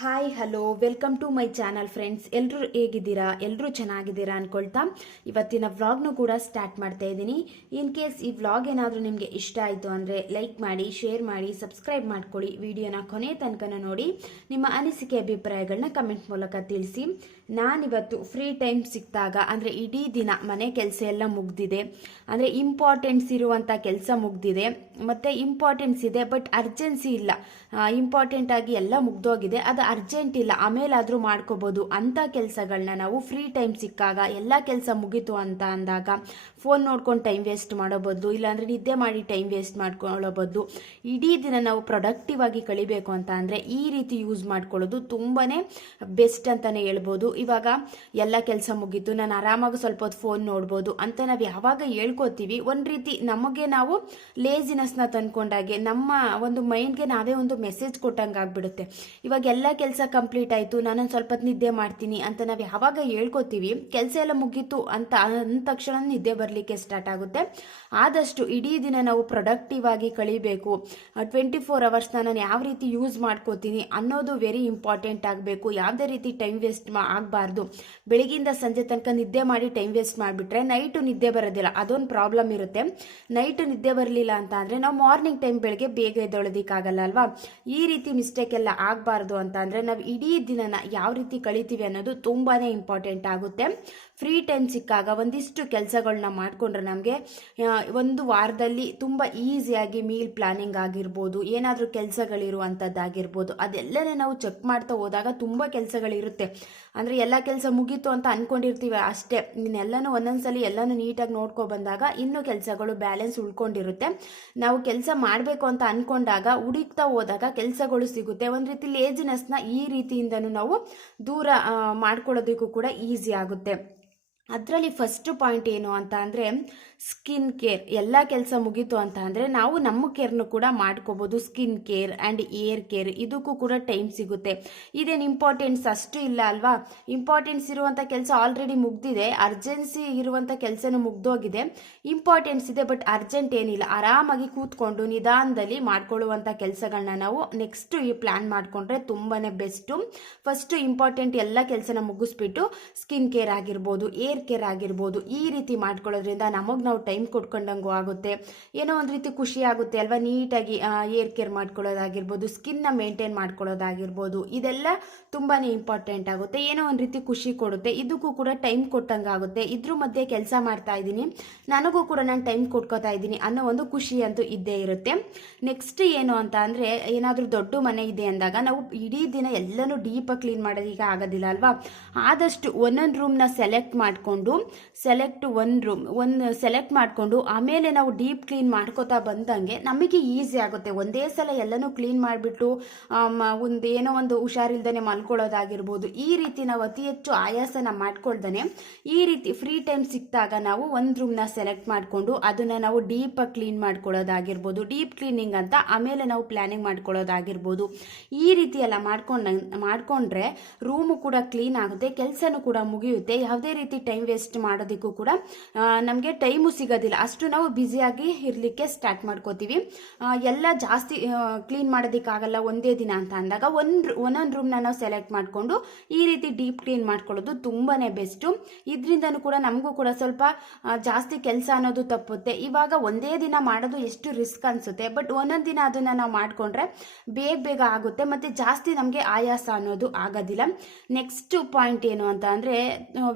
Hi hello welcome to my channel friends. ಎಲ್ಲರೂ ಹೇಗಿದ್ದೀರಾ? ಎಲ್ಲರೂ ಚೆನ್ನಾಗಿದ್ದೀರಾ ಅನ್ಕೊಳ್ತಾ ಇವತ್ತಿನ ವ್ಲಾಗ್ನು ಕೂಡ ಸ್ಟಾರ್ಟ್ ಮಾಡ್ತಾ ಇದ್ದೀನಿ. ಇನ್ ಕೇಸ್ ಈ ವ್ಲಾಗ್ ಏನಾದರೂ ನಿಮಗೆ ಇಷ್ಟ ಆಯಿತು ಅಂದರೆ ಲೈಕ್ ಮಾಡಿ, ಶೇರ್ ಮಾಡಿ, ಸಬ್ಸ್ಕ್ರೈಬ್ ಮಾಡ್ಕೊಳ್ಳಿ. ವಿಡಿಯೋನ ಕೊನೆ ತನಕ ನೋಡಿ ನಿಮ್ಮ ಅನಿಸಿಕೆ ಅಭಿಪ್ರಾಯಗಳನ್ನ ಕಮೆಂಟ್ ಮೂಲಕ ತಿಳಿಸಿ. ನಾನಿವತ್ತು ಫ್ರೀ ಟೈಮ್ ಸಿಕ್ಕಿದಾಗ ಅಂದರೆ ಇಡೀ ದಿನ ಮನೆ ಕೆಲಸ ಎಲ್ಲ ಮುಗ್ದಿದೆ, ಅಂದರೆ ಇಂಪಾರ್ಟೆನ್ಸ್ ಇರುವಂಥ ಕೆಲಸ ಮುಗ್ದಿದೆ, ಮತ್ತು ಇಂಪಾರ್ಟೆನ್ಸ್ ಇದೆ ಬಟ್ ಅರ್ಜೆನ್ಸಿ ಇಲ್ಲ, ಇಂಪಾರ್ಟೆಂಟ್ ಆಗಿ ಎಲ್ಲ ಮುಗ್ದೋಗಿದೆ, ಅದು ಅರ್ಜೆಂಟ್ ಇಲ್ಲ, ಆಮೇಲಾದರೂ ಮಾಡ್ಕೋಬೋದು ಅಂಥ ಕೆಲಸಗಳನ್ನ ನಾವು ಫ್ರೀ ಟೈಮ್ ಸಿಕ್ಕಾಗ ಎಲ್ಲ ಕೆಲಸ ಮುಗೀತು ಅಂತ ಅಂದಾಗ ಫೋನ್ ನೋಡ್ಕೊಂಡು ಟೈಮ್ ವೇಸ್ಟ್ ಮಾಡೋ ಬದಲು, ಇಲ್ಲಾಂದರೆ ನಿದ್ದೆ ಮಾಡಿ ಟೈಮ್ ವೇಸ್ಟ್ ಮಾಡ್ಕೊಳ್ಳೋ ಬದಲು ಇಡೀ ದಿನ ನಾವು ಪ್ರೊಡಕ್ಟಿವ್ ಆಗಿ ಕಳಿಬೇಕು ಅಂತ ಅಂದರೆ ಈ ರೀತಿ ಯೂಸ್ ಮಾಡ್ಕೊಳ್ಳೋದು ತುಂಬಾ ಬೆಸ್ಟ್ ಅಂತಲೇ ಹೇಳ್ಬೋದು. ಇವಾಗ ಎಲ್ಲ ಕೆಲಸ ಮುಗೀತು, ನಾನು ಆರಾಮಾಗಿ ಸ್ವಲ್ಪ ಹೊತ್ತು ಫೋನ್ ನೋಡ್ಬೋದು ಅಂತ ನಾವು ಯಾವಾಗ ಹೇಳ್ಕೊತೀವಿ, ಒಂದು ರೀತಿ ನಮಗೆ ನಾವು ಲೇಜಿನೆಸ್ನ ತಂದ್ಕೊಂಡಾಗೆ, ನಮ್ಮ ಒಂದು ಮೈಂಡ್ಗೆ ನಾವೇ ಒಂದು ಮೆಸೇಜ್ ಕೊಟ್ಟಂಗೆ ಆಗ್ಬಿಡುತ್ತೆ. ಇವಾಗ ಎಲ್ಲ ಕೆಲಸ ಕಂಪ್ಲೀಟ್ ಆಯಿತು, ನಾನೊಂದು ಸ್ವಲ್ಪ ಹೊತ್ತು ನಿದ್ದೆ ಮಾಡ್ತೀನಿ ಅಂತ ನಾವು ಯಾವಾಗ ಹೇಳ್ಕೊತೀವಿ, ಕೆಲಸ ಎಲ್ಲ ಮುಗೀತು ಅಂತ ಅಂದ ತಕ್ಷಣ ನಿದ್ದೆ ಬರಲಿಕ್ಕೆ ಸ್ಟಾರ್ಟ್ ಆಗುತ್ತೆ. ಆದಷ್ಟು ಇಡೀ ದಿನ ನಾವು ಪ್ರೊಡಕ್ಟಿವ್ ಆಗಿ ಕಳಿಬೇಕು. 24 ಅವರ್ಸ್ನ ನಾನು ಯಾವ ರೀತಿ ಯೂಸ್ ಮಾಡ್ಕೋತೀನಿ ಅನ್ನೋದು ವೆರಿ ಇಂಪಾರ್ಟೆಂಟ್ ಆಗಬೇಕು. ಯಾವುದೇ ರೀತಿ ಟೈಮ್ ವೇಸ್ಟ್ ಆಗಬಾರ್ದು. ಬೆಳಗಿಂದ ಸಂಜೆ ತನಕ ನಿದ್ದೆ ಮಾಡಿ ಟೈಮ್ ವೇಸ್ಟ್ ಮಾಡಿಬಿಟ್ರೆ ನೈಟು ನಿದ್ದೆ ಬರೋದಿಲ್ಲ, ಅದೊಂದು ಪ್ರಾಬ್ಲಮ್ ಇರುತ್ತೆ. ನೈಟು ನಿದ್ದೆ ಬರಲಿಲ್ಲ ಅಂತ ಅಂದರೆ ನಾವು ಮಾರ್ನಿಂಗ್ ಟೈಮ್ ಬೆಳಗ್ಗೆ ಬೇಗ ಎದ್ದೊಳೋದಕ್ಕಾಗಲ್ಲ ಅಲ್ವಾ. ಈ ರೀತಿ ಮಿಸ್ಟೇಕ್ ಎಲ್ಲ ಆಗಬಾರ್ದು ಅಂತ ಅಂದರೆ ನಾವು ಇಡೀ ದಿನನ ಯಾವ ರೀತಿ ಕಳಿತೀವಿ ಅನ್ನೋದು ತುಂಬಾ ಇಂಪಾರ್ಟೆಂಟ್ ಆಗುತ್ತೆ. ಫ್ರೀ ಟೈಮ್ ಸಿಕ್ಕಾಗ ಒಂದಿಷ್ಟು ಕೆಲಸಗಳನ್ನ ಮಾಡಿಕೊಂಡ್ರೆ ನಮಗೆ ಒಂದು ವಾರದಲ್ಲಿ ತುಂಬ ಈಸಿಯಾಗಿ ಮೀಲ್ ಪ್ಲಾನಿಂಗ್ ಆಗಿರ್ಬೋದು, ಏನಾದರೂ ಕೆಲಸಗಳಿರುವಂಥದ್ದಾಗಿರ್ಬೋದು, ಅದೆಲ್ಲನೇ ನಾವು ಚೆಕ್ ಮಾಡ್ತಾ ಹೋದಾಗ ತುಂಬ ಕೆಲಸಗಳಿರುತ್ತೆ. ಅಂದರೆ ಎಲ್ಲ ಕೆಲಸ ಮುಗೀತು ಅಂತ ಅಂದ್ಕೊಂಡಿರ್ತೀವಿ ಅಷ್ಟೇ, ಇನ್ನೆಲ್ಲನೂ ಒಂದೊಂದ್ಸಲಿ ಎಲ್ಲನೂ ನೀಟಾಗಿ ನೋಡ್ಕೊ ಬಂದಾಗ ಇನ್ನೂ ಕೆಲಸಗಳು ಬ್ಯಾಲೆನ್ಸ್ ಉಳ್ಕೊಂಡಿರುತ್ತೆ. ನಾವು ಕೆಲಸ ಮಾಡಬೇಕು ಅಂತ ಅಂದ್ಕೊಂಡಾಗ ಹುಡುಕ್ತಾ ಹೋದಾಗ ಕೆಲಸಗಳು ಸಿಗುತ್ತೆ. ಒಂದು ರೀತಿ ಲೇಜಿನೆಸ್ನ ಈ ರೀತಿಯಿಂದನೂ ನಾವು ದೂರ ಮಾಡ್ಕೊಳ್ಳೋದಕ್ಕೂ ಕೂಡ ಈಸಿ ಆಗುತ್ತೆ. ಅದರಲ್ಲಿ ಫಸ್ಟ್ ಪಾಯಿಂಟ್ ಏನು ಅಂತ ಅಂದರೆ ಸ್ಕಿನ್ ಕೇರ್. ಎಲ್ಲ ಕೆಲಸ ಮುಗೀತು ಅಂತ ಅಂದರೆ ನಾವು ನಮ್ಮ ಕೇರ್ನು ಕೂಡ ಮಾಡ್ಕೋಬೋದು. Skin care and air care ಇದಕ್ಕೂ ಕೂಡ ಟೈಮ್ ಸಿಗುತ್ತೆ. ಇದೇನು ಇಂಪಾರ್ಟೆನ್ಸ್ ಅಷ್ಟು ಇಲ್ಲ ಅಲ್ವಾ. ಇಂಪಾರ್ಟೆನ್ಸ್ ಇರುವಂಥ ಕೆಲಸ ಆಲ್ರೆಡಿ ಮುಗ್ದಿದೆ, ಅರ್ಜೆನ್ಸಿ ಇರುವಂಥ ಕೆಲಸನೂ ಮುಗ್ದೋಗಿದೆ, ಇಂಪಾರ್ಟೆನ್ಸ್ ಇದೆ ಬಟ್ ಅರ್ಜೆಂಟ್ ಏನಿಲ್ಲ. ಆರಾಮಾಗಿ ಕೂತ್ಕೊಂಡು ನಿಧಾನದಲ್ಲಿ ಮಾಡ್ಕೊಳ್ಳುವಂಥ ಕೆಲಸಗಳನ್ನ ನಾವು ನೆಕ್ಸ್ಟ್ ಈ ಪ್ಲ್ಯಾನ್ ಮಾಡಿಕೊಂಡ್ರೆ ತುಂಬಾ ಬೆಸ್ಟು. ಫಸ್ಟು ಇಂಪಾರ್ಟೆಂಟ್ ಎಲ್ಲ ಕೆಲಸನ ಮುಗಿಸ್ಬಿಟ್ಟು ಸ್ಕಿನ್ ಕೇರ್ ಆಗಿರ್ಬೋದು, ಏರ್ ಕೇರ್ ಆಗಿರ್ಬೋದು, ಈ ರೀತಿ ಮಾಡ್ಕೊಳ್ಳೋದ್ರಿಂದ ನಮಗೆ ನಾವು ಟೈಮ್ ಕೊಟ್ಕೊಂಡಂಗೂ ಆಗುತ್ತೆ, ಏನೋ ಒಂದು ರೀತಿ ಖುಷಿ ಆಗುತ್ತೆ ಅಲ್ವಾ. ನೀಟಾಗಿ ಏರ್ ಕೇರ್ ಮಾಡ್ಕೊಳ್ಳೋದಾಗಿರ್ಬೋದು, ಸ್ಕಿನ್ನ ಮೇಂಟೈನ್ ಮಾಡ್ಕೊಳ್ಳೋದಾಗಿರ್ಬೋದು, ಇದೆಲ್ಲ ತುಂಬಾ ಇಂಪಾರ್ಟೆಂಟ್ ಆಗುತ್ತೆ. ಏನೋ ಒಂದು ರೀತಿ ಖುಷಿ ಕೊಡುತ್ತೆ, ಇದಕ್ಕೂ ಕೂಡ ಟೈಮ್ ಕೊಟ್ಟಂಗೆ ಆಗುತ್ತೆ. ಇದ್ರ ಮಧ್ಯೆ ಕೆಲಸ ಮಾಡ್ತಾ ಇದ್ದೀನಿ, ನನಗೂ ಕೂಡ ನಾನು ಟೈಮ್ ಕೊಟ್ಕೋತಾ ಇದ್ದೀನಿ ಅನ್ನೋ ಒಂದು ಖುಷಿ ಅಂತೂ ಇದ್ದೇ ಇರುತ್ತೆ. ನೆಕ್ಸ್ಟ್ ಏನು ಅಂತ ಅಂದರೆ ಏನಾದರೂ ದೊಡ್ಡ ಮನೆ ಇದೆ ಅಂದಾಗ ನಾವು ಇಡೀ ದಿನ ಎಲ್ಲನೂ ಡೀಪಾಗಿ ಕ್ಲೀನ್ ಮಾಡೋದೀಗ ಆಗೋದಿಲ್ಲ ಅಲ್ವಾ. ಆದಷ್ಟು ಒಂದೊಂದು ರೂಮ್ನ ಸೆಲೆಕ್ಟ್ ಮಾಡ್ಕೊಂಡು ಸೆಲೆಕ್ಟ್ ಮಾಡಿಕೊಂಡು ಆಮೇಲೆ ನಾವು ಡೀಪ್ ಕ್ಲೀನ್ ಮಾಡ್ಕೋತಾ ಬಂದಂಗೆ ನಮಗೆ ಈಸಿ ಆಗುತ್ತೆ. ಒಂದೇ ಸಲ ಎಲ್ಲನೂ ಕ್ಲೀನ್ ಮಾಡಿಬಿಟ್ಟು ಏನೋ ಒಂದು ಹುಷಾರಿಲ್ದೇ ಮಲ್ಕೊಳ್ಳೋದಾಗಿರ್ಬೋದು, ಈ ರೀತಿ ನಾವು ಅತಿ ಹೆಚ್ಚು ಆಯಾಸನ ಮಾಡ್ಕೊಳ್ದೇ ಈ ರೀತಿ ಫ್ರೀ ಟೈಮ್ ಸಿಕ್ಕಿದಾಗ ನಾವು ಒಂದು ರೂಮ್ನ ಸೆಲೆಕ್ಟ್ ಮಾಡಿಕೊಂಡು ಅದನ್ನು ನಾವು ಡೀಪಾಗಿ ಕ್ಲೀನ್ ಮಾಡ್ಕೊಳ್ಳೋದಾಗಿರ್ಬೋದು, ಡೀಪ್ ಕ್ಲೀನಿಂಗ್ ಅಂತ ಆಮೇಲೆ ನಾವು ಪ್ಲ್ಯಾನಿಂಗ್ ಮಾಡ್ಕೊಳ್ಳೋದಾಗಿರ್ಬೋದು, ಈ ರೀತಿ ಎಲ್ಲ ಮಾಡ್ಕೊಂಡ್ರೆ ರೂಮು ಕೂಡ ಕ್ಲೀನ್ ಆಗುತ್ತೆ, ಕೆಲಸನೂ ಕೂಡ ಮುಗಿಯುತ್ತೆ. ಯಾವುದೇ ರೀತಿ ಟೈಮ್ ವೇಸ್ಟ್ ಮಾಡೋದಕ್ಕೂ ಕೂಡ ನಮಗೆ ಟೈಮು ಸಿಗೋದಿಲ್ಲ, ಅಷ್ಟು ನಾವು ಬ್ಯುಸಿಯಾಗಿ ಇರಲಿಕ್ಕೆ ಸ್ಟಾರ್ಟ್ ಮಾಡ್ಕೋತೀವಿ. ಎಲ್ಲ ಜಾಸ್ತಿ ಕ್ಲೀನ್ ಮಾಡೋದಕ್ಕಾಗಲ್ಲ ಒಂದೇ ದಿನ ಅಂತ ಅಂದಾಗ ಒಂದೊಂದು ರೂಮ್ನ ನಾವು ಸೆಲೆಕ್ಟ್ ಮಾಡಿಕೊಂಡು ಈ ರೀತಿ ಡೀಪ್ ಕ್ಲೀನ್ ಮಾಡ್ಕೊಳ್ಳೋದು ತುಂಬಾ ಬೆಸ್ಟು. ಇದರಿಂದನೂ ಕೂಡ ನಮಗೂ ಕೂಡ ಸ್ವಲ್ಪ ಜಾಸ್ತಿ ಕೆಲಸ ಅನ್ನೋದು ತಪ್ಪುತ್ತೆ. ಇವಾಗ ಒಂದೇ ದಿನ ಮಾಡೋದು ಎಷ್ಟು ರಿಸ್ಕ್ ಅನಿಸುತ್ತೆ, ಬಟ್ ಒಂದೊಂದು ದಿನ ಅದನ್ನು ನಾವು ಮಾಡಿಕೊಂಡ್ರೆ ಬೇಗ ಆಗುತ್ತೆ ಮತ್ತು ಜಾಸ್ತಿ ನಮಗೆ ಆಯಾಸ ಅನ್ನೋದು ಆಗೋದಿಲ್ಲ. ನೆಕ್ಸ್ಟ್ ಪಾಯಿಂಟ್ ಏನು ಅಂತ ಅಂದರೆ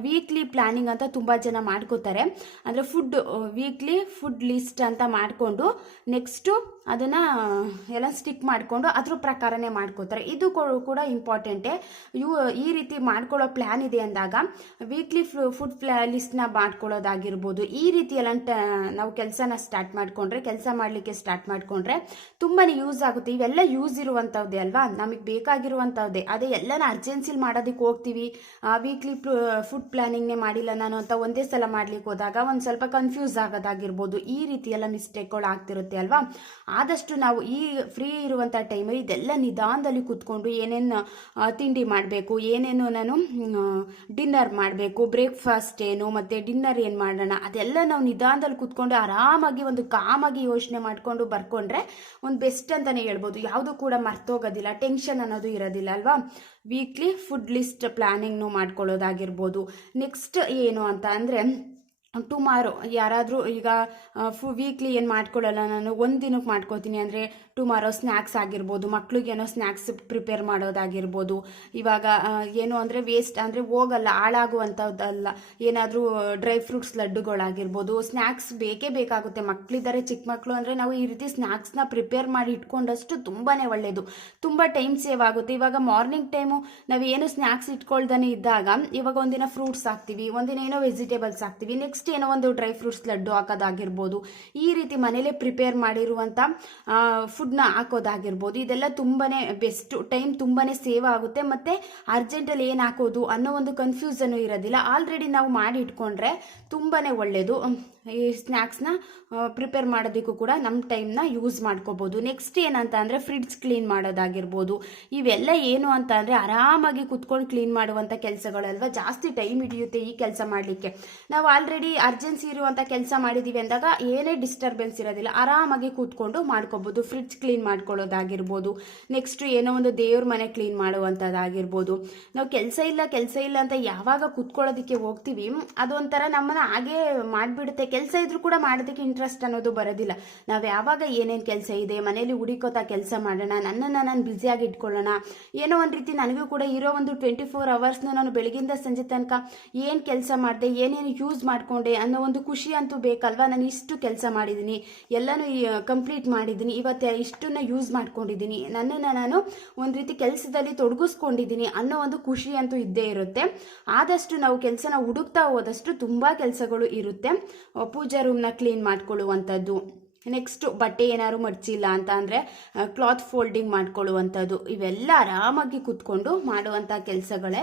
ವೀಕ್ಲಿ ಪ್ಲಾನಿಂಗ್ ಅಂತ ತುಂಬ ಜನ ಮಾಡ್ಕೋತಾರೆ. ಅಂದರೆ ವೀಕ್ಲಿ ಫುಡ್ ಲಿಸ್ಟ್ ಅಂತ ಮಾಡಿಕೊಂಡು ನೆಕ್ಸ್ಟು ಅದನ್ನು ಎಲ್ಲ ಸ್ಟಿಕ್ ಮಾಡಿಕೊಂಡು ಅದ್ರ ಪ್ರಕಾರನೇ ಮಾಡ್ಕೋತಾರೆ. ಇದು ಕೂಡ ಇಂಪಾರ್ಟೆಂಟೇ. ಈ ರೀತಿ ಮಾಡ್ಕೊಳ್ಳೋ ಪ್ಲ್ಯಾನ್ ಇದೆ ಅಂದಾಗ ವೀಕ್ಲಿ ಫುಡ್ ಲಿಸ್ಟ್ನ ಮಾಡ್ಕೊಳ್ಳೋದಾಗಿರ್ಬೋದು, ಈ ರೀತಿ ಎಲ್ಲ ನಾವು ಕೆಲಸನ ಕೆಲಸ ಮಾಡಲಿಕ್ಕೆ ಸ್ಟಾರ್ಟ್ ಮಾಡಿಕೊಂಡ್ರೆ ತುಂಬಾ ಯೂಸ್ ಆಗುತ್ತೆ. ಇವೆಲ್ಲ ಯೂಸ್ ಇರುವಂಥದ್ದೇ ಅಲ್ವಾ, ನಮಗೆ ಬೇಕಾಗಿರುವಂಥದ್ದೇ. ಅದೇ ಎಲ್ಲನ ಅರ್ಜೆನ್ಸಿಲಿ ಮಾಡೋದಕ್ಕೆ ಹೋಗ್ತೀವಿ, ವೀಕ್ಲಿ ಫುಡ್ ಪ್ಲ್ಯಾನಿಂಗ್ನೇ ಮಾಡಿಲ್ಲ ನಾನು ಅಂತ ಒಂದೇ ಸಲ ಮಾಡ್ಲಿಕ್ಕೆ ಹೋದಾಗ ಒಂದು ಸ್ವಲ್ಪ ಕನ್ಫ್ಯೂಸ್ ಆಗೋದಾಗಿರ್ಬೋದು, ಈ ರೀತಿ ಎಲ್ಲ ಮಿಸ್ಟೇಕ್ಗಳು ಆಗ್ತಿರುತ್ತೆ ಅಲ್ವಾ. ಆದಷ್ಟು ನಾವು ಈ ಫ್ರೀ ಇರುವಂಥ ಟೈಮಲ್ಲಿ ಇದೆಲ್ಲ ನಿಧಾನದಲ್ಲಿ ಕೂತ್ಕೊಂಡು ಏನೇನು ತಿಂಡಿ ಮಾಡಬೇಕು, ಏನೇನು ನಾನು ಡಿನ್ನರ್ ಮಾಡಬೇಕು, ಬ್ರೇಕ್ಫಾಸ್ಟ್ ಏನು ಮತ್ತು ಡಿನ್ನರ್ ಏನು ಮಾಡೋಣ, ಅದೆಲ್ಲ ನಾವು ನಿಧಾನದಲ್ಲಿ ಕೂತ್ಕೊಂಡು ಆರಾಮಾಗಿ ಒಂದು ಕಾಮಾಗಿ ಯೋಚನೆ ಮಾಡಿಕೊಂಡು ಬರ್ಕೊಂಡ್ರೆ ಒಂದು ಬೆಸ್ಟ್ ಅಂತಲೇ ಹೇಳ್ಬೋದು. ಯಾವುದು ಕೂಡ ಮರ್ತೋಗೋದಿಲ್ಲ, ಟೆನ್ಷನ್ ಅನ್ನೋದು ಇರೋದಿಲ್ಲ ಅಲ್ವಾ. ವೀಕ್ಲಿ ಫುಡ್ ಲಿಸ್ಟ್ ಪ್ಲಾನಿಂಗ್ನು ಮಾಡ್ಕೊಳ್ಳೋದಾಗಿರ್ಬೋದು. ನೆಕ್ಸ್ಟ್ ಏನು ಅಂತ ಅಂದರೆ ಟುಮಾರೋ ಯಾರಾದರೂ ಈಗ ವೀಕ್ಲಿ ಏನು ಮಾಡ್ಕೊಳ್ಳಲ್ಲ, ನಾನು ಒಂದು ದಿನಕ್ಕೆ ಮಾಡ್ಕೋತೀನಿ ಅಂದರೆ ಟುಮಾರೋ ಸ್ನ್ಯಾಕ್ಸ್ ಆಗಿರ್ಬೋದು, ಮಕ್ಳಿಗೇನೋ ಸ್ನ್ಯಾಕ್ಸ್ ಪ್ರಿಪೇರ್ ಮಾಡೋದಾಗಿರ್ಬೋದು. ಇವಾಗ ಏನು ಅಂದರೆ ವೇಸ್ಟ್ ಅಂದರೆ ಹೋಗಲ್ಲ, ಹಾಳಾಗುವಂಥದ್ದಲ್ಲ, ಏನಾದರೂ ಡ್ರೈ ಫ್ರೂಟ್ಸ್ ಲಡ್ಡುಗಳಾಗಿರ್ಬೋದು. ಸ್ನ್ಯಾಕ್ಸ್ ಬೇಕೇ ಬೇಕಾಗುತ್ತೆ, ಮಕ್ಕಳಿದ್ದಾರೆ, ಚಿಕ್ಕ ಮಕ್ಕಳು ಅಂದರೆ ನಾವು ಈ ರೀತಿ ಸ್ನ್ಯಾಕ್ಸ್ನ ಪ್ರಿಪೇರ್ ಮಾಡಿ ಇಟ್ಕೊಂಡಷ್ಟು ತುಂಬಾ ಒಳ್ಳೆಯದು, ತುಂಬ ಟೈಮ್ ಸೇವ್ ಆಗುತ್ತೆ. ಇವಾಗ ಮಾರ್ನಿಂಗ್ ಟೈಮು ನಾವು ಏನು ಸ್ನ್ಯಾಕ್ಸ್ ಇಟ್ಕೊಳ್ದೇ ಇದ್ದಾಗ ಇವಾಗ ಒಂದಿನ ಫ್ರೂಟ್ಸ್ ಹಾಕ್ತೀವಿ, ಒಂದಿನ ಏನೋ ವೆಜಿಟೇಬಲ್ಸ್ ಹಾಕ್ತೀವಿ, ನೆಕ್ಸ್ಟ್ ಏನೋ ಒಂದು ಡ್ರೈ ಫ್ರೂಟ್ಸ್ ಲಡ್ಡು ಹಾಕೋದಾಗಿರ್ಬೋದು. ಈ ರೀತಿ ಮನೇಲೆ ಪ್ರಿಪೇರ್ ಮಾಡಿರುವಂಥ ಫುಡ್ನ ಹಾಕೋದಾಗಿರ್ಬೋದು. ಇದೆಲ್ಲ ತುಂಬಾ ಬೆಸ್ಟ್, ಟೈಮ್ ತುಂಬಾ ಸೇವ್ ಆಗುತ್ತೆ ಮತ್ತು ಅರ್ಜೆಂಟಲ್ಲಿ ಏನು ಹಾಕೋದು ಅನ್ನೋ ಒಂದು ಕನ್ಫ್ಯೂಸನ್ನು ಇರೋದಿಲ್ಲ. ಆಲ್ರೆಡಿ ನಾವು ಮಾಡಿ ಇಟ್ಕೊಂಡ್ರೆ ತುಂಬಾ ಒಳ್ಳೆಯದು. ಈ ಸ್ನ್ಯಾಕ್ಸ್ನ ಪ್ರಿಪೇರ್ ಮಾಡೋದಕ್ಕೂ ಕೂಡ ನಮ್ಮ ಟೈಮ್ನ ಯೂಸ್ ಮಾಡ್ಕೋಬೋದು. ನೆಕ್ಸ್ಟ್ ಏನಂತ ಅಂದರೆ ಫ್ರಿಡ್ಜ್ ಕ್ಲೀನ್ ಮಾಡೋದಾಗಿರ್ಬೋದು. ಇವೆಲ್ಲ ಏನು ಅಂತ ಅಂದರೆ ಆರಾಮಾಗಿ ಕುತ್ಕೊಂಡು ಕ್ಲೀನ್ ಮಾಡುವಂಥ ಕೆಲಸಗಳಲ್ವ, ಜಾಸ್ತಿ ಟೈಮ್ ಹಿಡಿಯುತ್ತೆ ಈ ಕೆಲಸ ಮಾಡಲಿಕ್ಕೆ. ನಾವು ಆಲ್ರೆಡಿ ಅರ್ಜೆನ್ಸಿ ಇರುವಂಥ ಕೆಲಸ ಮಾಡಿದ್ದೀವಿ ಅಂದಾಗ ಏನೇ ಡಿಸ್ಟರ್ಬೆನ್ಸ್ ಇರೋದಿಲ್ಲ, ಆರಾಮಾಗಿ ಕೂತ್ಕೊಂಡು ಮಾಡ್ಕೋಬೋದು. Fridge clean ಮಾಡ್ಕೊಳ್ಳೋದಾಗಿರ್ಬೋದು. ನೆಕ್ಸ್ಟ್ ಏನೋ ಒಂದು ದೇವ್ರ ಮನೆ ಕ್ಲೀನ್ ಮಾಡುವಂಥದ್ದಾಗಿರ್ಬೋದು. ನಾವು ಕೆಲಸ ಇಲ್ಲ ಅಂತ ಯಾವಾಗ ಕೂತ್ಕೊಳ್ಳೋದಕ್ಕೆ ಹೋಗ್ತೀವಿ ಅದೊಂಥರ ನಮ್ಮನ್ನು ಹಾಗೇ ಮಾಡಿಬಿಡುತ್ತೆ. ಕೆಲಸ ಇದ್ರೂ ಕೂಡ ಮಾಡೋದಕ್ಕೆ ಇಂಟ್ರೆಸ್ಟ್ ಅನ್ನೋದು ಬರೋದಿಲ್ಲ. ನಾವು ಯಾವಾಗ ಏನೇನು ಕೆಲಸ ಇದೆ ಮನೇಲಿ ಹುಡುಕೋತಾ ಕೆಲಸ ಮಾಡೋಣ, ನನ್ನನ್ನು ನಾನು ಬ್ಯುಸಿಯಾಗಿ ಇಟ್ಕೊಳ್ಳೋಣ, ಏನೋ ಒಂದು ರೀತಿ ನನಗೂ ಕೂಡ ಇರೋ ಒಂದು 24 hours ನಾನು ಬೆಳಗಿಂದ ಸಂಜೆ ತನಕ ಏನು ಕೆಲಸ ಮಾಡಿದೆ, ಏನೇನು ಯೂಸ್ ಮಾಡಿಕೊಂಡೆ ಅನ್ನೋ ಒಂದು ಖುಷಿ ಅಂತೂ ಬೇಕಲ್ವಾ. ನಾನು ಇಷ್ಟು ಕೆಲಸ ಮಾಡಿದ್ದೀನಿ, ಎಲ್ಲನೂ ಕಂಪ್ಲೀಟ್ ಮಾಡಿದ್ದೀನಿ, ಇವತ್ತು ಇಷ್ಟನ್ನ ಯೂಸ್ ಮಾಡ್ಕೊಂಡಿದ್ದೀನಿ, ನನ್ನನ್ನು ನಾನು ಒಂದು ರೀತಿ ಕೆಲಸದಲ್ಲಿ ತೊಡಗಿಸ್ಕೊಂಡಿದ್ದೀನಿ ಅನ್ನೋ ಒಂದು ಖುಷಿ ಅಂತೂ ಇದ್ದೇ ಇರುತ್ತೆ. ಆದಷ್ಟು ನಾವು ಕೆಲಸನ ಹುಡುಕ್ತಾ ಹೋದಷ್ಟು ತುಂಬ ಕೆಲಸಗಳು ಇರುತ್ತೆ. ಪೂಜಾ ರೂಮ್ನ ಕ್ಲೀನ್ ಮಾಡ್ಕೊಳ್ಳುವಂಥದ್ದು. ನೆಕ್ಸ್ಟು ಬಟ್ಟೆ ಏನಾದ್ರು ಮಡ್ಚಿಲ್ಲ ಅಂತ ಅಂದರೆ ಕ್ಲಾತ್ ಫೋಲ್ಡಿಂಗ್ ಮಾಡ್ಕೊಳ್ಳುವಂಥದ್ದು. ಇವೆಲ್ಲ ಆರಾಮಾಗಿ ಕೂತ್ಕೊಂಡು ಮಾಡುವಂಥ ಕೆಲಸಗಳೇ.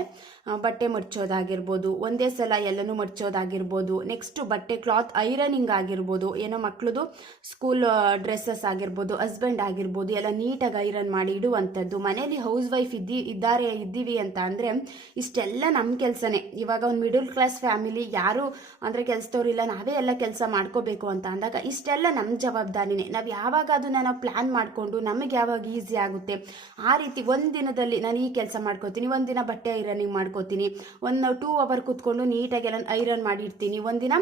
ಬಟ್ಟೆ ಮಡ್ಚೋದಾಗಿರ್ಬೋದು, ಒಂದೇ ಸಲ ಎಲ್ಲನೂ ಮಡ್ಚೋದಾಗಿರ್ಬೋದು. ನೆಕ್ಸ್ಟು ಬಟ್ಟೆ ಕ್ಲಾತ್ ಐರನಿಂಗ್ ಆಗಿರ್ಬೋದು, ಏನೋ ಮಕ್ಕಳದು ಸ್ಕೂಲ್ ಡ್ರೆಸ್ಸಸ್ ಆಗಿರ್ಬೋದು, ಹಸ್ಬೆಂಡ್ ಆಗಿರ್ಬೋದು, ಎಲ್ಲ ನೀಟಾಗಿ ಐರನ್ ಮಾಡಿ ಇಡುವಂಥದ್ದು. ಮನೇಲಿ ಹೌಸ್ ವೈಫ್ ಇದ್ದೀವಿ ಅಂತ ಅಂದರೆ ಇಷ್ಟೆಲ್ಲ ನಮ್ಮ ಕೆಲಸನೇ. ಇವಾಗ ಒಂದು ಮಿಡಲ್ ಕ್ಲಾಸ್ ಫ್ಯಾಮಿಲಿ ಯಾರು ಅಂದರೆ ಕೆಲಸದವ್ರಿಲ್ಲ, ನಾವೇ ಎಲ್ಲ ಕೆಲಸ ಮಾಡ್ಕೋಬೇಕು ಅಂತ ಅಂದಾಗ ಇಷ್ಟೆಲ್ಲ ನಮ್ಮ ಜವಾಬ್ದಾರಿನೇ. ನಾವು ಯಾವಾಗ ಅದನ್ನ ನಾವು ಪ್ಲಾನ್ ಮಾಡಿಕೊಂಡು ನಮಗೆ ಯಾವಾಗ ಈಸಿ ಆಗುತ್ತೆ ಆ ರೀತಿ ಒಂದು ದಿನದಲ್ಲಿ ನಾನು ಈ ಕೆಲಸ ಮಾಡ್ಕೋತೀನಿ, ಒಂದಿನ ಬಟ್ಟೆ ಐರನಿಂಗ್ ಮಾಡ್ಕೋತೀನಿ, ಒಂದು 2 hour ಕೂತ್ಕೊಂಡು ನೀಟಾಗಿ ಎಲ್ಲ ಐರನ್ ಮಾಡಿರ್ತೀನಿ, ಒಂದಿನ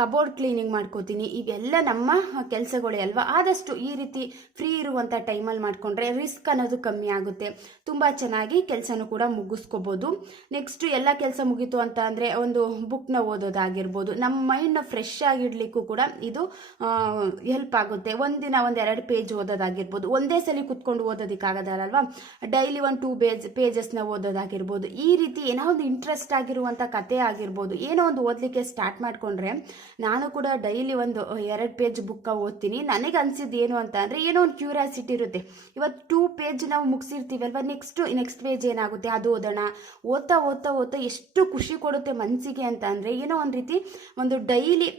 ಕಬೋರ್ಡ್ ಕ್ಲೀನಿಂಗ್ ಮಾಡ್ಕೋತೀನಿ. ಇವೆಲ್ಲ ನಮ್ಮ ಕೆಲಸಗಳೇ ಅಲ್ವಾ. ಆದಷ್ಟು ಈ ರೀತಿ ಫ್ರೀ ಇರುವಂಥ ಟೈಮಲ್ಲಿ ಮಾಡಿಕೊಂಡ್ರೆ ರಿಸ್ಕ್ ಅನ್ನೋದು ಕಮ್ಮಿ ಆಗುತ್ತೆ, ತುಂಬ ಚೆನ್ನಾಗಿ ಕೆಲಸನೂ ಕೂಡ ಮುಗಿಸ್ಕೋಬೋದು. ನೆಕ್ಸ್ಟು ಎಲ್ಲ ಕೆಲಸ ಮುಗೀತು ಅಂತ ಅಂದರೆ ಒಂದು ಬುಕ್ನ ಓದೋದಾಗಿರ್ಬೋದು, ನಮ್ಮ ಮೈಂಡ್ನ ಫ್ರೆಶ್ ಆಗಿಡ್ಲಿಕ್ಕೂ ಕೂಡ ಇದು ಹೆಲ್ಪ್ ಆಗುತ್ತೆ. ಒಂದಿನ 1-2 ಪೇಜ್ ಓದೋದಾಗಿರ್ಬೋದು, ಒಂದೇ ಸಲ ಕುತ್ಕೊಂಡು ಓದೋದಕ್ಕಾಗೋದಲ್ವಾ, ಡೈಲಿ 1-2 ಪೇಜಸ್ನ ಓದೋದಾಗಿರ್ಬೋದು. ಈ ರೀತಿ ಏನೋ ಒಂದು ಇಂಟ್ರೆಸ್ಟ್ ಆಗಿರುವಂಥ ಕತೆ ಆಗಿರ್ಬೋದು, ಏನೋ ಒಂದು ಓದಲಿಕ್ಕೆ ಸ್ಟಾರ್ಟ್ ಮಾಡಿಕೊಂಡ್ರೆ ನಾನು ಕೂಡ ಡೈಲಿ 1-2 ಪೇಜ್ ಬುಕ್ಕ ಓದ್ತೀನಿ. ನನಗೆ ಅನಿಸಿದ್ದು ಏನು ಅಂತ ಅಂದರೆ ಏನೋ ಒಂದು ಕ್ಯೂರಿಯಾಸಿಟಿ ಇರುತ್ತೆ. ಇವತ್ತು 2 ಪೇಜ್ ನಾವು ಮುಗಿಸಿರ್ತೀವಲ್ವ, ನೆಕ್ಸ್ಟ್ ಪೇಜ್ ಏನಾಗುತ್ತೆ ಅದು ಓದೋಣ. ಓದ್ತಾ ಎಷ್ಟು ಖುಷಿ ಕೊಡುತ್ತೆ ಮನಸ್ಸಿಗೆ ಅಂತ ಅಂದರೆ ಏನೋ ಒಂದು ಡೈಲಿ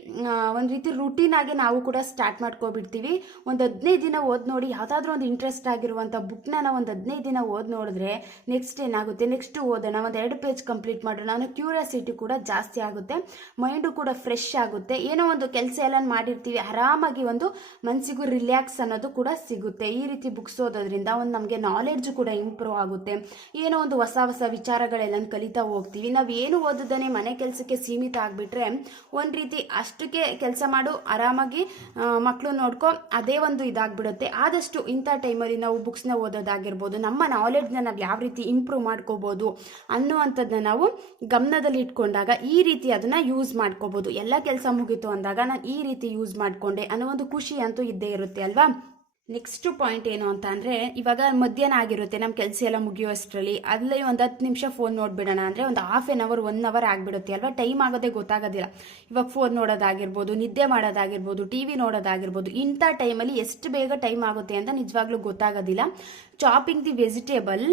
ಒಂದು ರೀತಿ ರುಟೀನ್ ಆಗಿ ನಾವು ಕೂಡ ಸ್ಟಾರ್ಟ್ ಮಾಡ್ಕೊಬಿಡ್ತೀವಿ. ಒಂದು 15 ದಿನ ಓದಿ ನೋಡಿ, ಯಾವುದಾದ್ರೂ ಒಂದು ಇಂಟ್ರೆಸ್ಟ್ ಆಗಿರುವಂಥ ಬುಕ್ನ ನಾವು ಒಂದು 15 ದಿನ ಓದಿ ನೋಡಿದ್ರೆ ನೆಕ್ಸ್ಟ್ ಏನಾಗುತ್ತೆ, ನೆಕ್ಸ್ಟ್ ಓದೋಣ, 1-2 ಪೇಜ್ ಕಂಪ್ಲೀಟ್ ಮಾಡೋಣ ಅನ್ನೋ ಕ್ಯೂರಿಯಾಸಿಟಿ ಕೂಡ ಜಾಸ್ತಿ ಆಗುತ್ತೆ, ಮೈಂಡು ಕೂಡ ಫ್ರೆಶ್ ಆಗುತ್ತೆ. ಏನೋ ಒಂದು ಕೆಲಸ ಎಲ್ಲ ಮಾಡಿರ್ತೀವಿ, ಆರಾಮಾಗಿ ಒಂದು ಮನಸ್ಸಿಗೂ ರಿಲ್ಯಾಕ್ಸ್ ಅನ್ನೋದು ಕೂಡ ಸಿಗುತ್ತೆ. ಈ ರೀತಿ ಬುಕ್ಸ್ ಓದೋದ್ರಿಂದ ಒಂದು ನಮಗೆ ನಾಲೆಡ್ಜ್ ಕೂಡ ಇಂಪ್ರೂವ್ ಆಗುತ್ತೆ. ಏನೋ ಒಂದು ಹೊಸ ವಿಚಾರಗಳೆಲ್ಲ ಕಲಿತಾ ಹೋಗ್ತೀವಿ. ನಾವು ಏನು ಓದೋದನ್ನೇ ಮನೆ ಕೆಲಸಕ್ಕೆ ಸೀಮಿತ ಆಗಿಬಿಟ್ರೆ ಒಂದು ರೀತಿ ಅಷ್ಟಕ್ಕೆ ಕೆಲಸ ಮಾಡು, ಆರಾಮಾಗಿ ಮಕ್ಕಳು ನೋಡ್ಕೊ, ಅದೇ ಒಂದು ಇದಾಗ್ಬಿಡುತ್ತೆ. ಆದಷ್ಟು ಇಂಥ ಟೈಮಲ್ಲಿ ನಾವು ಬುಕ್ಸ್ನ ಓದೋದಾಗಿರ್ಬೋದು, ನಮ್ಮ ನಾಲೆಡ್ಜ್ನ ನಾವು ಯಾವ ರೀತಿ ಇಂಪ್ರೂವ್ ಮಾಡ್ಕೋಬೋದು ಅನ್ನುವಂಥದ್ದನ್ನ ನಾವು ಗಮನದಲ್ಲಿ ಇಟ್ಕೊಂಡಾಗ ಈ ರೀತಿ ಅದನ್ನು ಯೂಸ್ ಮಾಡ್ಕೋಬೋದು. ಎಲ್ಲ ಕೆಲಸ ಮುಗೀತು ಅಂದಾಗ ನಾನು ಈ ರೀತಿ ಯೂಸ್ ಮಾಡಿಕೊಂಡೆ ಅನ್ನೋ ಒಂದು ಖುಷಿ ಅಂತೂ ಇದ್ದೇ ಇರುತ್ತೆ ಅಲ್ವಾ. ನೆಕ್ಸ್ಟ್ ಪಾಯಿಂಟ್ ಏನು ಅಂತ ಅಂದರೆ ಇವಾಗ ಮಧ್ಯಾಹ್ನ ಆಗಿರುತ್ತೆ, ನಮ್ಮ ಕೆಲಸ ಎಲ್ಲ ಮುಗಿಯೋಷ್ಟರಲ್ಲಿ ಅಲ್ಲೇ ಒಂದು 10 ನಿಮಿಷ ಫೋನ್ ನೋಡ್ಬಿಡೋಣ ಅಂದರೆ ಒಂದು ಹಾಫ್ ಆನ್ ಅವರ್ 1 hour ಆಗಿಬಿಡುತ್ತೆ ಅಲ್ವಾ. ಟೈಮ್ ಆಗೋದೇ ಗೊತ್ತಾಗೋದಿಲ್ಲ. ಇವಾಗ ಫೋನ್ ನೋಡೋದಾಗಿರ್ಬೋದು, ನಿದ್ದೆ ಮಾಡೋದಾಗಿರ್ಬೋದು, TV ನೋಡೋದಾಗಿರ್ಬೋದು, ಇಂಥ ಟೈಮಲ್ಲಿ ಎಷ್ಟು ಬೇಗ ಟೈಮ್ ಆಗುತ್ತೆ ಅಂತ ನಿಜವಾಗ್ಲೂ ಗೊತ್ತಾಗೋದಿಲ್ಲ. ಚಾಪಿಂಗ್ ದಿ ವೆಜಿಟೇಬಲ್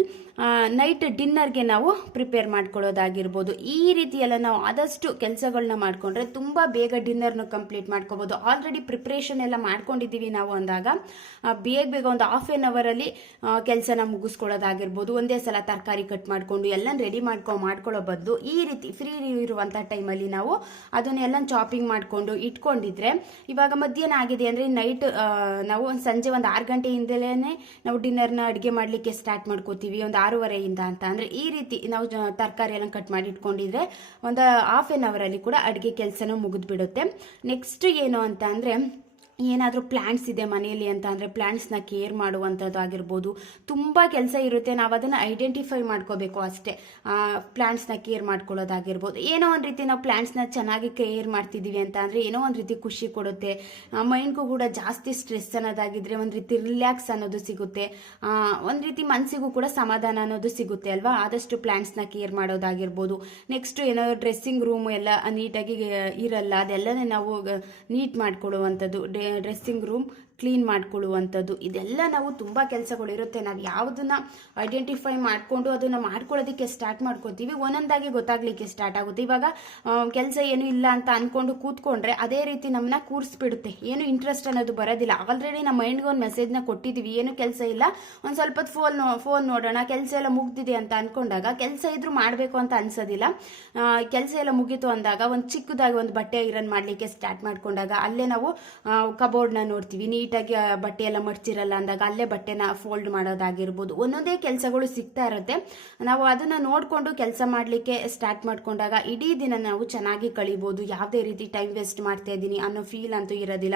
ನೈಟ್ ಡಿನ್ನರ್ಗೆ ನಾವು ಪ್ರಿಪೇರ್ ಮಾಡ್ಕೊಳ್ಳೋದಾಗಿರ್ಬೋದು. ಈ ರೀತಿ ಎಲ್ಲ ನಾವು ಆದಷ್ಟು ಕೆಲಸಗಳನ್ನ ಮಾಡಿಕೊಂಡ್ರೆ ತುಂಬ ಬೇಗ ಡಿನ್ನರ್ನ ಕಂಪ್ಲೀಟ್ ಮಾಡ್ಕೋಬೋದು. ಆಲ್ರೆಡಿ ಪ್ರಿಪ್ರೇಷನ್ ಎಲ್ಲ ಮಾಡ್ಕೊಂಡಿದ್ದೀವಿ ನಾವು ಅಂದಾಗ ಬೇಗ ಒಂದು ½ ಕೆಲಸನ ಮುಗಿಸ್ಕೊಳ್ಳೋದಾಗಿರ್ಬೋದು. ಒಂದೇ ಸಲ ತರಕಾರಿ ಕಟ್ ಮಾಡಿಕೊಂಡು ಎಲ್ಲ ರೆಡಿ ಮಾಡ್ಕೊಳ್ಳೋ ಬದಲು ಈ ರೀತಿ ಫ್ರೀ ಇರುವಂಥ ಟೈಮಲ್ಲಿ ನಾವು ಅದನ್ನೆಲ್ಲ ಚಾಪಿಂಗ್ ಮಾಡಿಕೊಂಡು ಇಟ್ಕೊಂಡಿದ್ರೆ ಇವಾಗ ಮಧ್ಯಾಹ್ನ ಆಗಿದೆ ಅಂದರೆ ನೈಟ್ ನಾವು ಒಂದು ಸಂಜೆ ಒಂದು 6 ಗಂಟೆಯಿಂದಲೇ ನಾವು ಡಿನ್ನರ್ನ ಅಡುಗೆ ಮಾಡಲಿಕ್ಕೆ ಸ್ಟಾರ್ಟ್ ಮಾಡ್ಕೋತೀವಿ, ಒಂದು 6:30 ಅಂತ. ಅಂದರೆ ಈ ರೀತಿ ನಾವು ತರಕಾರಿ ಎಲ್ಲ ಕಟ್ ಮಾಡಿ ಇಟ್ಕೊಂಡಿದ್ರೆ ಒಂದು ½ ಕೂಡ ಅಡುಗೆ ಕೆಲಸನೂ ಮುಗಿದ್ಬಿಡುತ್ತೆ. ನೆಕ್ಸ್ಟ್ ಏನು ಅಂತ ಅಂದರೆ ಏನಾದರೂ ಪ್ಲ್ಯಾಂಟ್ಸ್ ಇದೆ ಮನೆಯಲ್ಲಿ ಅಂತ ಅಂದರೆ ಪ್ಲ್ಯಾಂಟ್ಸ್ನ ಕೇರ್ ಮಾಡುವಂಥದ್ದು ಆಗಿರ್ಬೋದು. ತುಂಬ ಕೆಲಸ ಇರುತ್ತೆ, ನಾವು ಅದನ್ನು ಐಡೆಂಟಿಫೈ ಮಾಡ್ಕೋಬೇಕು ಅಷ್ಟೇ. ಪ್ಲ್ಯಾಂಟ್ಸ್ನ ಕೇರ್ ಮಾಡ್ಕೊಳ್ಳೋದಾಗಿರ್ಬೋದು. ಏನೋ ಒಂದು ರೀತಿ ನಾವು ಪ್ಲ್ಯಾಂಟ್ಸ್ನ ಚೆನ್ನಾಗಿ ಕೇರ್ ಮಾಡ್ತಿದ್ದೀವಿ ಅಂತ ಅಂದರೆ ಏನೋ ಒಂದು ರೀತಿ ಖುಷಿ ಕೊಡುತ್ತೆ. ಮೈಂಡ್ಗೂ ಕೂಡ ಜಾಸ್ತಿ ಸ್ಟ್ರೆಸ್ ಅನ್ನೋದಾಗಿದ್ದರೆ ಒಂದು ರೀತಿ ರಿಲ್ಯಾಕ್ಸ್ ಅನ್ನೋದು ಸಿಗುತ್ತೆ, ಒಂದು ರೀತಿ ಮನಸ್ಸಿಗೂ ಕೂಡ ಸಮಾಧಾನ ಅನ್ನೋದು ಸಿಗುತ್ತೆ ಅಲ್ವಾ. ಆದಷ್ಟು ಪ್ಲ್ಯಾಂಟ್ಸ್ನ ಕೇರ್ ಮಾಡೋದಾಗಿರ್ಬೋದು. ನೆಕ್ಸ್ಟ್ ಏನೋ ಡ್ರೆಸ್ಸಿಂಗ್ ರೂಮ್ ಎಲ್ಲ ನೀಟಾಗಿ ಇರಲ್ಲ, ಅದೆಲ್ಲನೇ ನಾವು ನೀಟ್ ಮಾಡ್ಕೊಳ್ಳುವಂಥದ್ದು, ಡ್ರೆಸ್ಸಿಂಗ್ ರೂಮ್ ಕ್ಲೀನ್ ಮಾಡ್ಕೊಳ್ಳುವಂಥದ್ದು, ಇದೆಲ್ಲ ನಾವು ತುಂಬ ಕೆಲಸಗಳು ಇರುತ್ತೆ. ನಾವು ಯಾವುದನ್ನ ಐಡೆಂಟಿಫೈ ಮಾಡಿಕೊಂಡು ಅದನ್ನು ಮಾಡ್ಕೊಳ್ಳೋದಕ್ಕೆ ಸ್ಟಾರ್ಟ್ ಮಾಡ್ಕೋತೀವಿ, ಒಂದೊಂದಾಗಿ ಗೊತ್ತಾಗ್ಲಿಕ್ಕೆ ಸ್ಟಾರ್ಟ್ ಆಗುತ್ತೆ. ಇವಾಗ ಕೆಲಸ ಏನು ಇಲ್ಲ ಅಂತ ಅಂದ್ಕೊಂಡು ಕೂತ್ಕೊಂಡ್ರೆ ಅದೇ ರೀತಿ ನಮ್ಮನ್ನ ಕೂರಿಸ್ಬಿಡುತ್ತೆ, ಏನು ಇಂಟ್ರೆಸ್ಟ್ ಅನ್ನೋದು ಬರೋದಿಲ್ಲ. ಆಲ್ರೆಡಿ ನಮ್ಮ ಮೈಂಡ್ಗೆ ಒಂದು ಮೆಸೇಜ್ನ ಕೊಟ್ಟಿದ್ದೀವಿ, ಏನು ಕೆಲಸ ಇಲ್ಲ, ಒಂದು ಸ್ವಲ್ಪ ಫೋನ್ ನೋಡೋಣ, ಕೆಲಸ ಎಲ್ಲ ಮುಗ್ದಿದೆ ಅಂತ ಅಂದ್ಕೊಂಡಾಗ ಕೆಲಸ ಇದ್ರೂ ಮಾಡಬೇಕು ಅಂತ ಅನ್ಸೋದಿಲ್ಲ. ಕೆಲಸ ಎಲ್ಲ ಮುಗೀತು ಅಂದಾಗ ಒಂದು ಚಿಕ್ಕದಾಗಿ ಒಂದು ಬಟ್ಟೆ ಐರನ್ ಮಾಡಲಿಕ್ಕೆ ಸ್ಟಾರ್ಟ್ ಮಾಡ್ಕೊಂಡಾಗ ಅಲ್ಲೇ ನಾವು ಕಬೋರ್ಡ್ನ ನೋಡ್ತೀವಿ, ನೀಟಾಗಿ ಬಟ್ಟೆ ಎಲ್ಲ ಮಡ್ಚಿರಲ್ಲ ಅಂದಾಗ ಅಲ್ಲೇ ಬಟ್ಟೆನ ಫೋಲ್ಡ್ ಮಾಡೋದಾಗಿರ್ಬೋದು. ಒಂದೊಂದೇ ಕೆಲಸಗಳು ಸಿಗ್ತಾ ಇರುತ್ತೆ. ನಾವು ಅದನ್ನು ನೋಡಿಕೊಂಡು ಕೆಲಸ ಮಾಡಲಿಕ್ಕೆ ಸ್ಟಾರ್ಟ್ ಮಾಡ್ಕೊಂಡಾಗ ಇಡೀ ದಿನ ನಾವು ಚೆನ್ನಾಗಿ ಕಳಿಬೋದು. ಯಾವುದೇ ರೀತಿ ಟೈಮ್ ವೇಸ್ಟ್ ಮಾಡ್ತಾ ಇದ್ದೀನಿ ಅನ್ನೋ ಫೀಲ್ ಅಂತೂ ಇರೋದಿಲ್ಲ.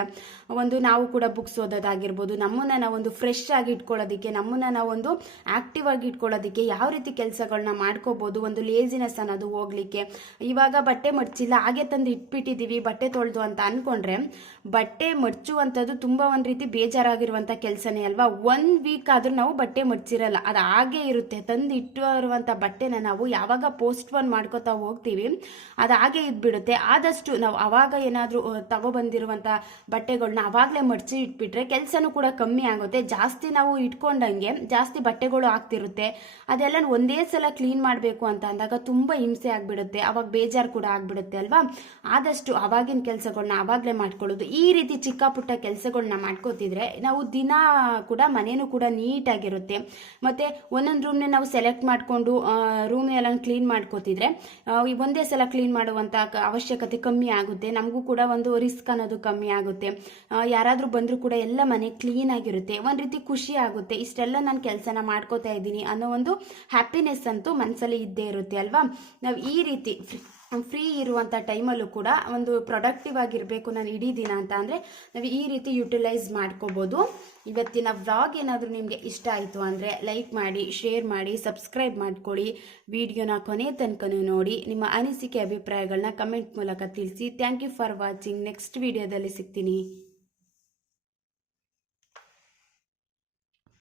ನಾವು ಕೂಡ ಬುಕ್ಸ್ ಓದೋದಾಗಿರ್ಬೋದು, ನಮ್ಮನ್ನು ನಾವೊಂದು ಫ್ರೆಶ್ ಆಗಿ ಇಟ್ಕೊಳ್ಳೋದಕ್ಕೆ, ನಮ್ಮನ್ನು ನಾವೊಂದು ಆಕ್ಟಿವ್ ಆಗಿ ಇಟ್ಕೊಳ್ಳೋದಕ್ಕೆ ಯಾವ ರೀತಿ ಕೆಲಸಗಳನ್ನ ಮಾಡ್ಕೋಬೋದು, ಒಂದು ಲೇಜಿನೆಸ್ ಅನ್ನೋದು ಹೋಗ್ಲಿಕ್ಕೆ. ಇವಾಗ ಬಟ್ಟೆ ಮಡ್ಚಿಲ್ಲ, ಹಾಗೆ ತಂದು ಇಟ್ಬಿಟ್ಟಿದ್ದೀವಿ ಬಟ್ಟೆ ತೊಳೆದು ಅಂತ ಅಂದ್ಕೊಂಡ್ರೆ ಬಟ್ಟೆ ಮಡ್ಚುವಂಥದ್ದು ತುಂಬ ಒಂದು ರೀತಿ ಬೇಜಾರಾಗಿರುವಂಥ ಕೆಲಸನೇ ಅಲ್ವಾ. 1 ವೀಕ್ ಆದರೂ ನಾವು ಬಟ್ಟೆ ಮಡ್ಚಿರಲ್ಲ, ಅದು ಹಾಗೆ ಇರುತ್ತೆ. ತಂದು ಇಟ್ಟಿರುವಂಥ ಬಟ್ಟೆನ ನಾವು ಯಾವಾಗ ಪೋಸ್ಟ್ಪೋನ್ ಮಾಡ್ಕೋತಾ ಹೋಗ್ತೀವಿ ಅದು ಹಾಗೆ ಇದ್ಬಿಡುತ್ತೆ. ಆದಷ್ಟು ನಾವು ಅವಾಗ ಏನಾದರೂ ತಗೊಬಂದಿರುವಂಥ ಬಟ್ಟೆಗಳನ್ನ ಅವಾಗಲೇ ಮಡ್ಚಿ ಇಟ್ಬಿಟ್ರೆ ಕೆಲಸನೂ ಕೂಡ ಕಮ್ಮಿ ಆಗುತ್ತೆ. ಜಾಸ್ತಿ ನಾವು ಇಟ್ಕೊಂಡಂಗೆ ಜಾಸ್ತಿ ಬಟ್ಟೆಗಳು ಆಗ್ತಿರುತ್ತೆ, ಅದೆಲ್ಲ ಒಂದೇ ಸಲ ಕ್ಲೀನ್ ಮಾಡಬೇಕು ಅಂತ ಅಂದಾಗ ತುಂಬ ಹಿಂಸೆ ಆಗಿಬಿಡುತ್ತೆ, ಅವಾಗ ಬೇಜಾರು ಕೂಡ ಆಗಿಬಿಡುತ್ತೆ ಅಲ್ವಾ. ಆದಷ್ಟು ಅವಾಗಿನ ಕೆಲಸಗಳನ್ನ ಅವಾಗಲೇ ಮಾಡ್ಕೊಳ್ಳೋದು. ಈ ರೀತಿ ಚಿಕ್ಕ ಪುಟ್ಟ ಕೆಲಸಗಳನ್ನ ಮಾಡ್ಕೋತಿದ್ರೆ ನಾವು ದಿನ ಕೂಡ ಮನೇನೂ ಕೂಡ ನೀಟಾಗಿರುತ್ತೆ. ಮತ್ತು ಒಂದೊಂದು ರೂಮ್ನೇ ನಾವು ಸೆಲೆಕ್ಟ್ ಮಾಡಿಕೊಂಡು ರೂಮ್ನೆಲ್ಲ ಕ್ಲೀನ್ ಮಾಡ್ಕೋತಿದ್ರೆ ಒಂದೇ ಸಲ ಕ್ಲೀನ್ ಮಾಡುವಂಥ ಅವಶ್ಯಕತೆ ಕಮ್ಮಿ ಆಗುತ್ತೆ. ನಮಗೂ ಕೂಡ ಒಂದು ರಿಸ್ಕ್ ಅನ್ನೋದು ಕಮ್ಮಿ ಆಗುತ್ತೆ. ಯಾರಾದರೂ ಬಂದರೂ ಕೂಡ ಎಲ್ಲ ಮನೆ ಕ್ಲೀನ್ ಆಗಿರುತ್ತೆ, ಒಂದು ರೀತಿ ಖುಷಿ ಆಗುತ್ತೆ. ಇಷ್ಟೆಲ್ಲ ನಾನು ಕೆಲಸನ ಮಾಡ್ಕೋತಾ ಇದ್ದೀನಿ ಅನ್ನೋ ಒಂದು ಹ್ಯಾಪಿನೆಸ್ ಅಂತೂ ಮನಸ್ಸಲ್ಲಿ ಇದ್ದೇ ಇರುತ್ತೆ ಅಲ್ವಾ. ನಾವು ಈ ರೀತಿ ಫ್ರೀ ಇರುವಂಥ ಟೈಮಲ್ಲೂ ಕೂಡ ಒಂದು ಪ್ರೊಡಕ್ಟಿವ್ ಆಗಿರಬೇಕು ನಾನು ಇಡೀ ದಿನ ಅಂತ ಅಂದರೆ ನಾವು ಈ ರೀತಿ ಯುಟಿಲೈಸ್ ಮಾಡ್ಕೋಬೋದು. ಇವತ್ತಿನ ವ್ಲಾಗ್ ಏನಾದರೂ ನಿಮಗೆ ಇಷ್ಟ ಆಯಿತು ಅಂದರೆ ಲೈಕ್ ಮಾಡಿ, ಶೇರ್ ಮಾಡಿ, ಸಬ್ಸ್ಕ್ರೈಬ್ ಮಾಡ್ಕೊಳ್ಳಿ. ವಿಡಿಯೋನ ಕೊನೆ ತನಕನೂ ನೋಡಿ, ನಿಮ್ಮ ಅನಿಸಿಕೆ ಅಭಿಪ್ರಾಯಗಳನ್ನ ಕಮೆಂಟ್ ಮೂಲಕ ತಿಳಿಸಿ. Thank you for watching. Next ವಿಡಿಯೋದಲ್ಲಿ ಸಿಗ್ತೀನಿ.